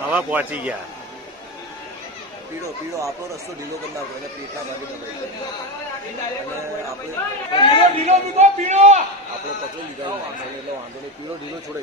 हवा पहुंची गया पीड़ो पीड़ो आपो रस्तो ढीलो करना पड़े पेटना भागे दबाई आपने पकड़ी लीधा वांधो नहीं पीड़ो ढीलो छोड़े।